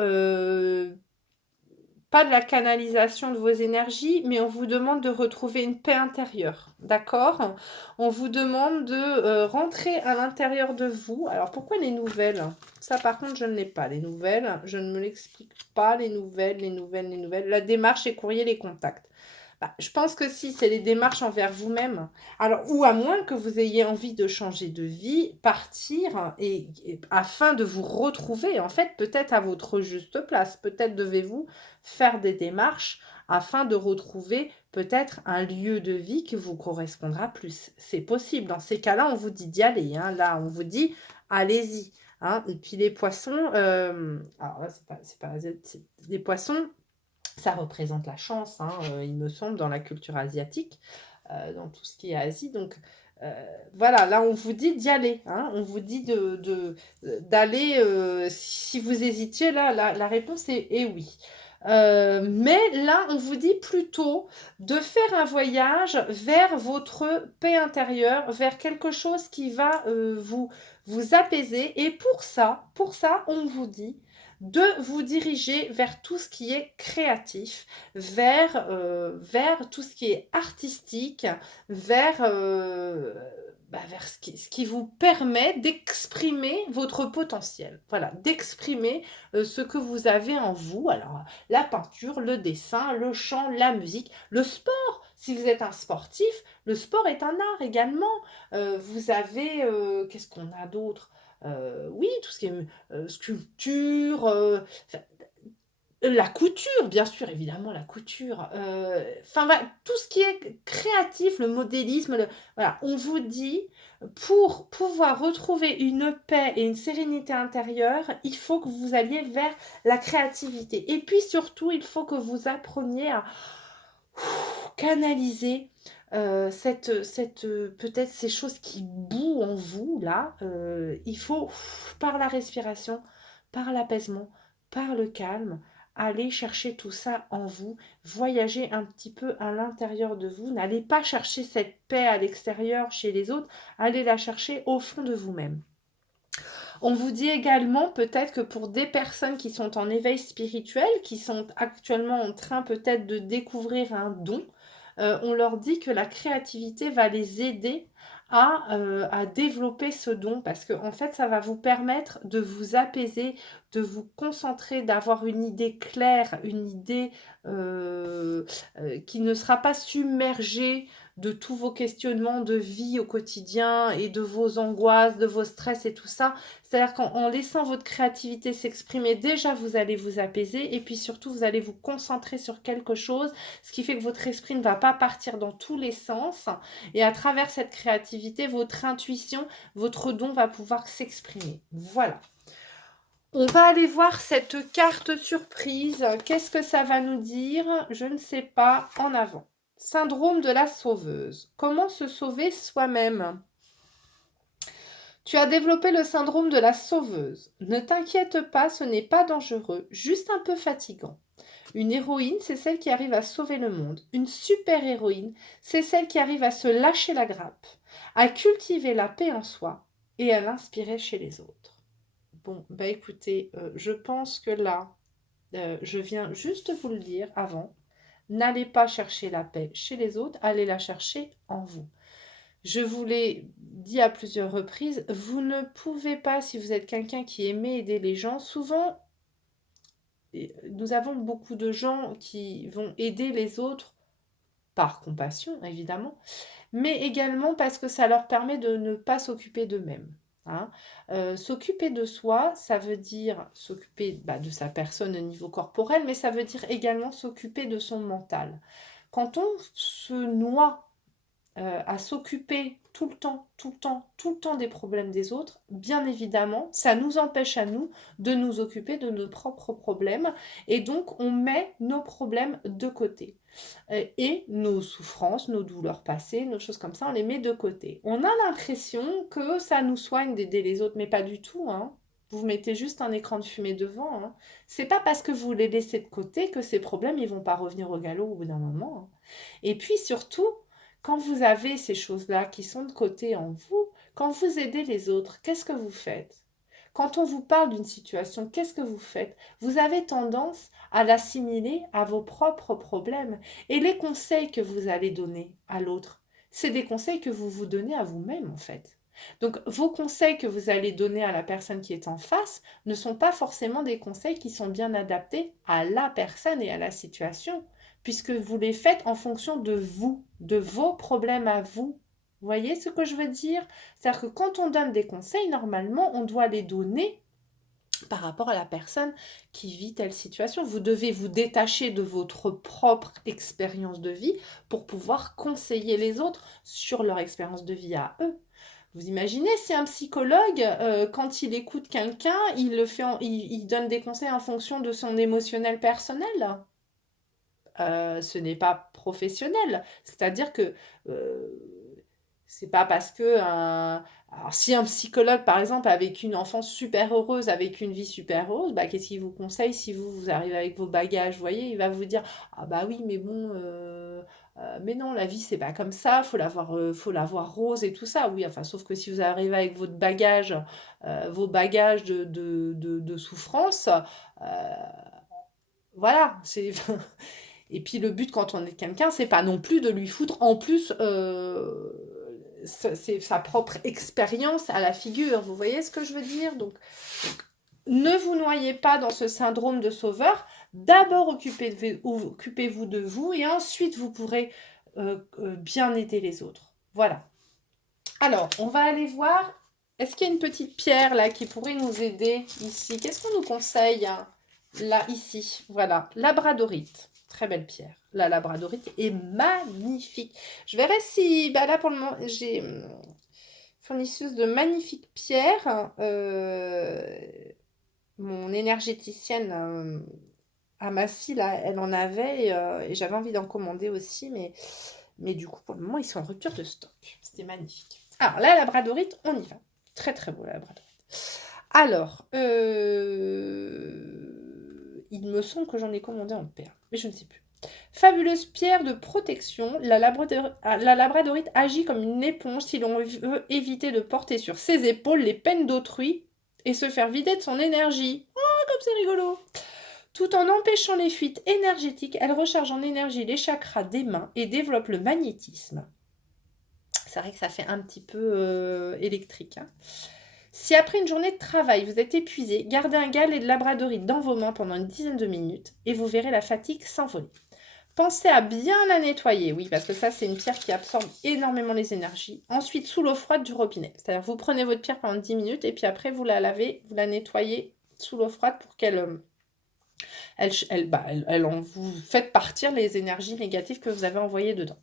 pas de la canalisation de vos énergies, mais on vous demande de retrouver une paix intérieure. D'accord? On vous demande de rentrer à l'intérieur de vous. Alors pourquoi les nouvelles? Ça par contre je ne l'ai pas. Les nouvelles, je ne me l'explique pas. Les nouvelles. La démarche, les courriers, les contacts. Bah, je pense que si c'est les démarches envers vous-même, alors ou à moins que vous ayez envie de changer de vie, partir afin de vous retrouver en fait peut-être à votre juste place. Peut-être devez-vous faire des démarches afin de retrouver peut-être un lieu de vie qui vous correspondra plus. C'est possible. Dans ces cas-là, on vous dit d'y aller. Hein. Là, on vous dit allez-y. Hein. Et puis les poissons, alors là, c'est des poissons. Ça représente la chance, hein, il me semble, dans la culture asiatique, dans tout ce qui est Asie. Donc, voilà, là, on vous dit d'y aller. Hein, on vous dit d'aller. Si vous hésitiez, là, la réponse est oui. Mais là, on vous dit plutôt de faire un voyage vers votre paix intérieure, vers quelque chose qui va vous apaiser. Et pour ça, on vous dit de vous diriger vers tout ce qui est créatif, vers tout ce qui est artistique, vers ce qui vous permet d'exprimer votre potentiel. Voilà, d'exprimer ce que vous avez en vous. Alors, la peinture, le dessin, le chant, la musique, le sport. Si vous êtes un sportif, le sport est un art également. Vous avez, qu'est-ce qu'on a d'autre oui, tout ce qui est sculpture, la couture, bien sûr, évidemment, la couture. Enfin, voilà, tout ce qui est créatif, le modélisme, voilà, on vous dit, pour pouvoir retrouver une paix et une sérénité intérieure, il faut que vous alliez vers la créativité. Et puis surtout, il faut que vous appreniez à canaliser peut-être ces choses qui bouent en vous, là. Il faut, par la respiration, par l'apaisement, par le calme, aller chercher tout ça en vous, voyager un petit peu à l'intérieur de vous. N'allez pas chercher cette paix à l'extérieur chez les autres, allez la chercher au fond de vous-même. On vous dit également peut-être que pour des personnes qui sont en éveil spirituel, qui sont actuellement en train peut-être de découvrir un don, on leur dit que la créativité va les aider à développer ce don parce que en fait ça va vous permettre de vous apaiser, de vous concentrer, d'avoir une idée claire, une idée qui ne sera pas submergée de tous vos questionnements de vie au quotidien et de vos angoisses, de vos stress et tout ça. C'est-à-dire qu'en laissant votre créativité s'exprimer, déjà vous allez vous apaiser et puis surtout vous allez vous concentrer sur quelque chose, ce qui fait que votre esprit ne va pas partir dans tous les sens et à travers cette créativité, votre intuition, votre don va pouvoir s'exprimer. Voilà. On va aller voir cette carte surprise. Qu'est-ce que ça va nous dire? Je ne sais pas. En avant. Syndrome de la sauveuse. Comment se sauver soi-même? Tu as développé le syndrome de la sauveuse. Ne t'inquiète pas, ce n'est pas dangereux, juste un peu fatigant. Une héroïne, c'est celle qui arrive à sauver le monde. Une super-héroïne, c'est celle qui arrive à se lâcher la grappe, à cultiver la paix en soi et à l'inspirer chez les autres. Bon, bah écoutez, je pense que là, je viens juste vous le dire avant, n'allez pas chercher la paix chez les autres, allez la chercher en vous. Je vous l'ai dit à plusieurs reprises, vous ne pouvez pas, si vous êtes quelqu'un qui aimait aider les gens, souvent, nous avons beaucoup de gens qui vont aider les autres par compassion, évidemment, mais également parce que ça leur permet de ne pas s'occuper d'eux-mêmes. Hein. S'occuper de soi, ça veut dire s'occuper de sa personne au niveau corporel, mais ça veut dire également s'occuper de son mental. Quand on se noie à s'occuper tout le temps, tout le temps, tout le temps des problèmes des autres, bien évidemment, ça nous empêche à nous de nous occuper de nos propres problèmes et donc on met nos problèmes de côté. Et nos souffrances, nos douleurs passées, nos choses comme ça, on les met de côté. On a l'impression que ça nous soigne d'aider les autres, mais pas du tout, hein. Vous mettez juste un écran de fumée devant. Hein. C'est pas parce que vous les laissez de côté que ces problèmes ils vont pas revenir au galop au bout d'un moment. Hein. Et puis surtout, quand vous avez ces choses-là qui sont de côté en vous, quand vous aidez les autres, qu'est-ce que vous faites? Quand on vous parle d'une situation, qu'est-ce que vous faites? Vous avez tendance à l'assimiler à vos propres problèmes. Et les conseils que vous allez donner à l'autre, c'est des conseils que vous vous donnez à vous-même en fait. Donc vos conseils que vous allez donner à la personne qui est en face ne sont pas forcément des conseils qui sont bien adaptés à la personne et à la situation, puisque vous les faites en fonction de vous, de vos problèmes à vous. Vous voyez ce que je veux dire? C'est-à-dire que quand on donne des conseils, normalement, on doit les donner par rapport à la personne qui vit telle situation. Vous devez vous détacher de votre propre expérience de vie pour pouvoir conseiller les autres sur leur expérience de vie à eux. Vous imaginez si un psychologue, quand il écoute quelqu'un, il donne des conseils en fonction de son émotionnel personnel? Ce n'est pas professionnel. C'est-à-dire que c'est pas parce que alors si un psychologue par exemple avec une enfance super heureuse, avec une vie super heureuse, bah qu'est-ce qu'il vous conseille si vous arrivez avec vos bagages, vous voyez, il va vous dire ah bah oui mais bon mais non la vie c'est pas comme ça, faut l'avoir rose et tout ça. Oui enfin sauf que si vous arrivez avec votre bagage, vos bagages de souffrance, voilà c'est et puis le but quand on est quelqu'un, c'est pas non plus de lui foutre en plus c'est sa propre expérience à la figure. Vous voyez ce que je veux dire? Donc, ne vous noyez pas dans ce syndrome de sauveur. D'abord, occupez-vous de vous et ensuite, vous pourrez bien aider les autres. Voilà. Alors, on va aller voir. Est-ce qu'il y a une petite pierre là qui pourrait nous aider ici? Qu'est-ce qu'on nous conseille là, ici? Voilà, labradorite. Très belle pierre. La labradorite est magnifique. Je verrai si, là pour le moment, j'ai fournisseuse de magnifiques pierres. Mon énergéticienne à Massy, là, elle en avait et j'avais envie d'en commander aussi, mais du coup, pour le moment, ils sont en rupture de stock. C'était magnifique. Alors, la labradorite, on y va. Très, très beau, la labradorite. Alors, il me semble que j'en ai commandé en perles, mais je ne sais plus. Fabuleuse pierre de protection, la labradorite agit comme une éponge si l'on veut éviter de porter sur ses épaules les peines d'autrui et se faire vider de son énergie. Oh, comme c'est rigolo! Tout en empêchant les fuites énergétiques, elle recharge en énergie les chakras des mains et développe le magnétisme. C'est vrai que ça fait un petit peu électrique. Hein. Si après une journée de travail, vous êtes épuisé, gardez un galet de labradorite dans vos mains pendant une dizaine de minutes et vous verrez la fatigue s'envoler. pensez à bien la nettoyer. Oui, parce que ça, c'est une pierre qui absorbe énormément les énergies. Ensuite, sous l'eau froide du robinet. C'est-à-dire, vous prenez votre pierre pendant 10 minutes et puis après, vous la lavez, vous la nettoyez sous l'eau froide pour qu'elle elle en vous faites partir les énergies négatives que vous avez envoyées dedans.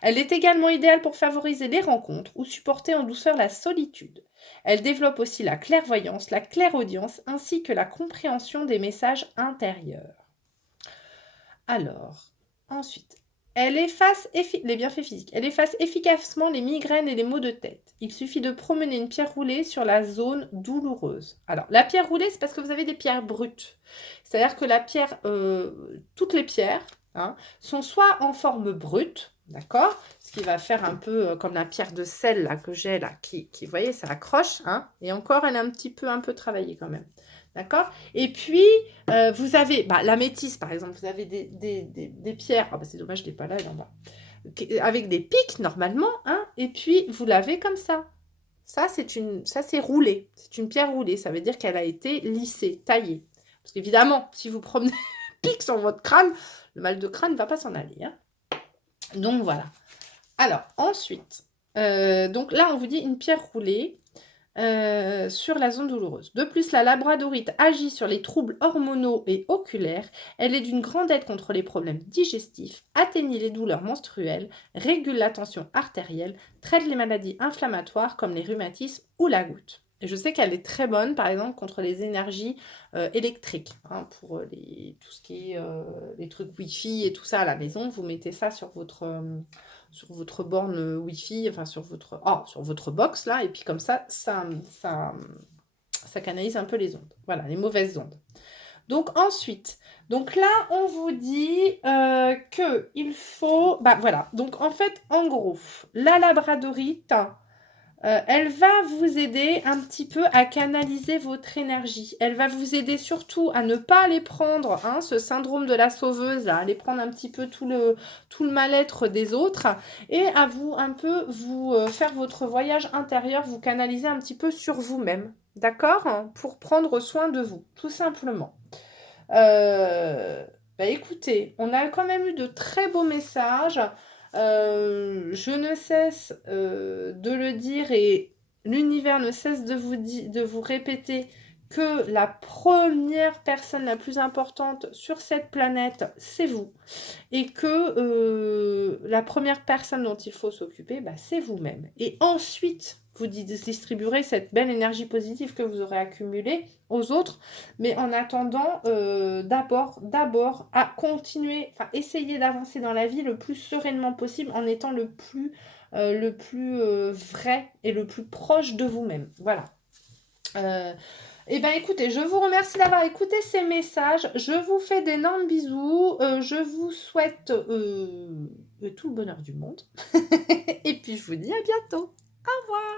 Elle est également idéale pour favoriser les rencontres ou supporter en douceur la solitude. Elle développe aussi la clairvoyance, la clairaudience ainsi que la compréhension des messages intérieurs. Alors, ensuite, elle efface les bienfaits physiques. Elle efface efficacement les migraines et les maux de tête. Il suffit de promener une pierre roulée sur la zone douloureuse. Alors, la pierre roulée, c'est parce que vous avez des pierres brutes. C'est-à-dire que la pierre, toutes les pierres sont soit en forme brute, d'accord? Ce qui va faire un peu comme la pierre de sel là, que j'ai là, qui, vous voyez, ça accroche. Et encore, elle est un peu travaillée quand même. D'accord? Et puis, vous avez la métisse, par exemple, vous avez des pierres. Ah, c'est dommage, je l'ai pas là, elle est en bas. Avec des pics, normalement, et puis vous l'avez comme ça. Ça, c'est roulé. C'est une pierre roulée. Ça veut dire qu'elle a été lissée, taillée. Parce qu'évidemment, si vous promenez pic sur votre crâne, le mal de crâne ne va pas s'en aller. Donc, voilà. Alors, ensuite, donc là, on vous dit une pierre roulée. Sur la zone douloureuse. De plus, la labradorite agit sur les troubles hormonaux et oculaires. Elle est d'une grande aide contre les problèmes digestifs, atténue les douleurs menstruelles, régule la tension artérielle, traite les maladies inflammatoires comme les rhumatismes ou la goutte. Et je sais qu'elle est très bonne, par exemple, contre les énergies électriques. Pour tout ce qui est les trucs Wi-Fi et tout ça à la maison, vous mettez ça sur votre borne Wi-Fi, enfin sur votre box là, et puis comme ça canalise un peu les ondes. Voilà, les mauvaises ondes. Donc ensuite, donc là, on vous dit que il faut... voilà, donc en fait, en gros, la labradorite... elle va vous aider un petit peu à canaliser votre énergie. Elle va vous aider surtout à ne pas aller prendre ce syndrome de la sauveuse, là, aller prendre un petit peu tout le mal-être des autres et à vous un peu vous faire votre voyage intérieur, vous canaliser un petit peu sur vous-même, d'accord? Pour prendre soin de vous, tout simplement. Écoutez, on a quand même eu de très beaux messages. Je ne cesse de le dire et l'univers ne cesse de vous répéter que la première personne la plus importante sur cette planète, c'est vous. Et que la première personne dont il faut s'occuper, c'est vous-même. Et ensuite, vous distribuerez cette belle énergie positive que vous aurez accumulée aux autres. Mais en attendant, d'abord, à continuer, essayer d'avancer dans la vie le plus sereinement possible en étant le plus vrai et le plus proche de vous-même. Voilà. Écoutez, je vous remercie d'avoir écouté ces messages. Je vous fais d'énormes bisous. Je vous souhaite tout le bonheur du monde. Et puis, je vous dis à bientôt. Au revoir.